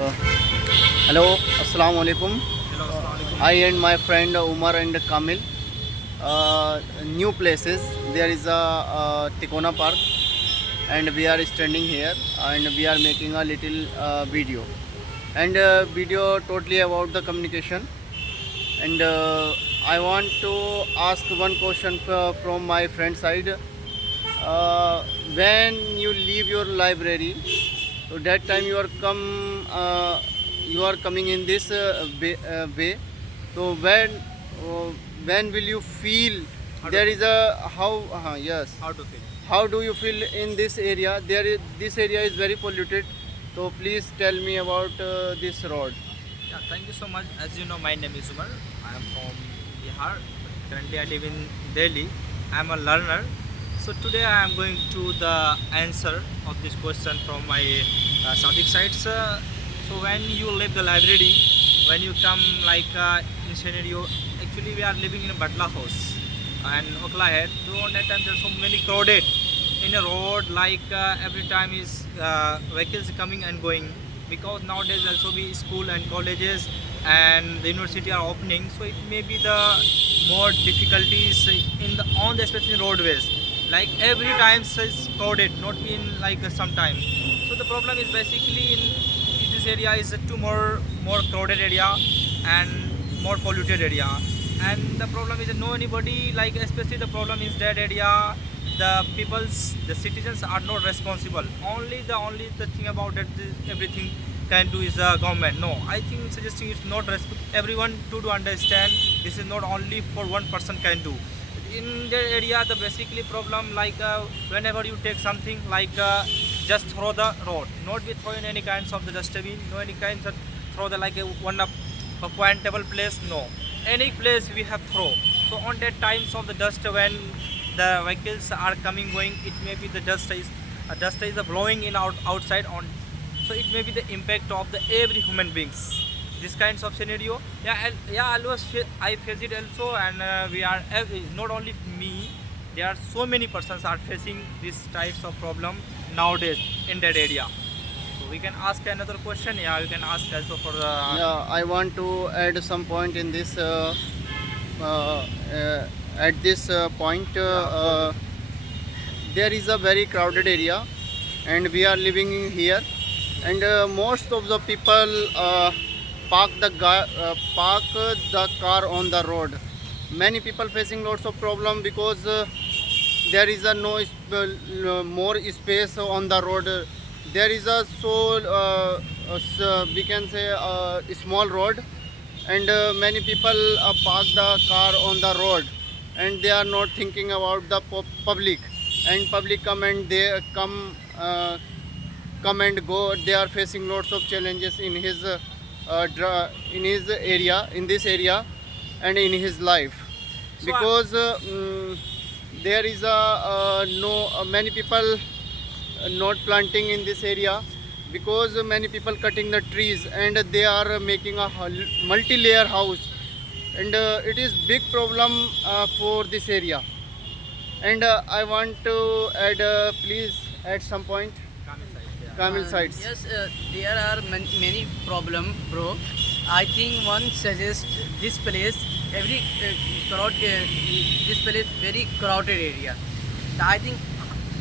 Uh, Hello, Assalamu alaikum. Hello, Assalamualaikum. I and my friend Umar and Kamil. New places. There is a Tikona Park, and we are standing here, and we are making a little video, and video totally about the communication. And I want to ask one question from my friend side. Uh, when you leave your library, so that time you are coming in this way. So when will you feel How to there feel? is a how yes, How to feel? how do you feel in this area? This area is very polluted. So please tell me about this road. Yeah, thank you so much. As you know, my name is Umar. I am from Bihar. Currently, I live in Delhi. I am a learner. So today I am going to the answer of this question from my Sadik sites. So when you leave the library, when you come like in scenario, actually we are living in a Batla house and Okla head. So on that time there's so many crowded in a road like every time is vehicles coming and going because nowadays also be school and colleges and the university are opening, so it may be the more difficulties in the on the especially roadways like every time is crowded, not in like sometime. So the problem is basically in this area is a too more crowded area and more polluted area. And the problem is that no anybody like especially the problem is that area the people's the citizens are not responsible. Only the thing about that everything can do is the government. No, I think suggesting it's not everyone to understand this is not only for one person can do in the area. The basically problem like whenever you take something like just throw the road, not be throwing any kinds of the dustbin, no any kinds of throw the like a pointable place, no any place we have throw. So on that times of the dust when the vehicles are coming going, it may be the dust is blowing in outside on, so it may be the impact of the every human beings this kinds of scenario. Yeah, yeah, I face it also. And we are not only me, there are so many persons are facing these types of problem nowadays in that area. So we can ask another question. Yeah, we can ask also for the Yeah, I want to add some point in this. Uh, at this point, yeah, there is a very crowded area, and we are living in here. And most of the people park the car on the road. Many people facing lots of problem because there is a more space on the road. There is a we can say a small road, and many people park the car on the road, and they are not thinking about the public. And public come and they come and go. They are facing lots of challenges in in his area, in this area, and in his life, so because there is a no many people not planting in this area, because many people cutting the trees, and they are making a multi-layer house, and it is big problem for this area. And I want to add, please at some point, come inside. Yeah. Kamil sites. Yes, there are many problem, bro. I think one suggests this place every this place very crowded area. I think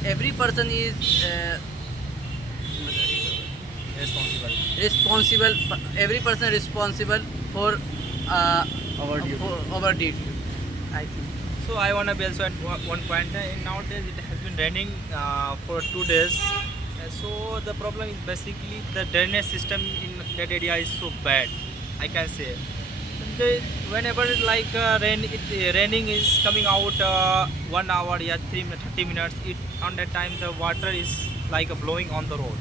every person is Responsible. responsible. Every person responsible for uh, Our duty. for our duty. I think. So I want to be also at one point. Nowadays it has been raining for 2 days. So the problem is basically the drainage system in that area is so bad, I can say. And whenever it's like raining is coming out 1 hour, yeah, 30 minutes. It on that time the water is like blowing on the road.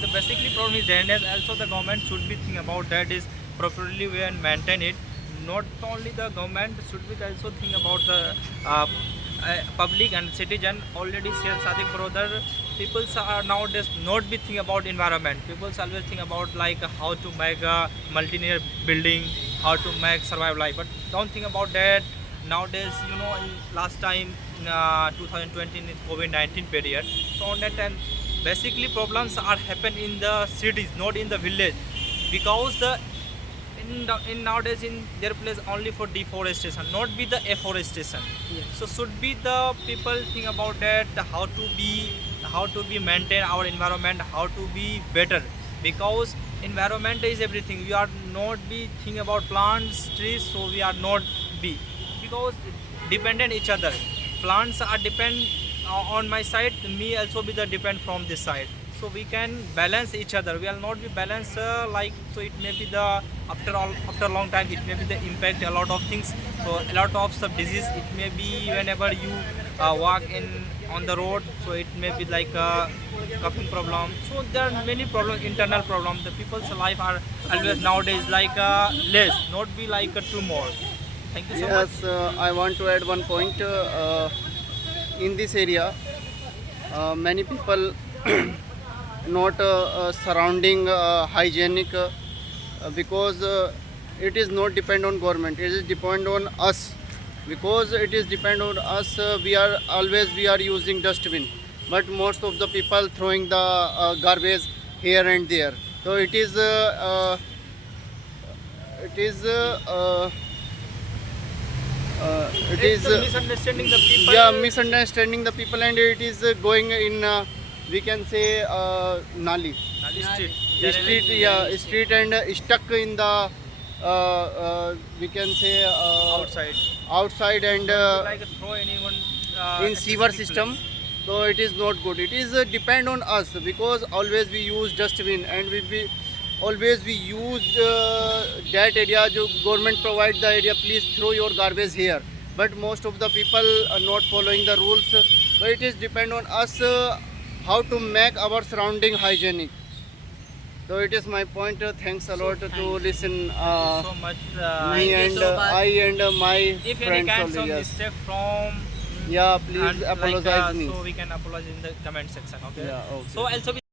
The basically problem is drainage. Also the government should be thinking about that is properly way and maintain it. Not only the government should be also think about the public and citizen. Already said Sadiq brother, people are nowadays not be thinking about environment. People always think about like how to make a multi-layer building, how to make survive life, but don't think about that. Nowadays, you know, in last time 2020 in COVID-19 period, so on that time basically problems are happen in the cities, not in the village. because in nowadays in their place only for deforestation, not be the afforestation. Yes. So should be the people think about that how to be maintain our environment, how to be better, because environment is everything. We are not be think about plants, trees, so we are not be, because dependent each other. Plants are depend on my side, me also be the depend from this side. So we can balance each other. We will not be balance like, so it may be the after a long time it may be the impact a lot of things. So a lot of sub disease it may be whenever you walk in on the road. So it may be like a coughing problem. So there are many problems, internal problems. The people's life are always nowadays like less, not be like two more. Thank you so much. Yes, I want to add one point. In this area, many people not surrounding hygienic because it is not depend on government. It is depend on us. Because it is depend on us, we are using dustbin, but most of the people throwing the garbage here and there. So it is Misunderstanding the people. yeah, misunderstanding the people, and it is going in we can say nali Nali street. street, yeah, street, and stuck in the we can say Outside. outside, and Like throw anyone in at sewer the system. place. So it is not good. It is depend on us, because always we use dustbin, and always we use that area जो government provide the area, please throw your garbage here, but most of the people are not following the rules. But it is depend on us how to make our surrounding hygienic. So it is my point. Thanks a lot to listen So much. me you and so much. I and my If any friends kinds of only. Yes. mistake from Yeah, please and apologize me. so we can apologize in the comment section. Okay. Yeah, okay. So also.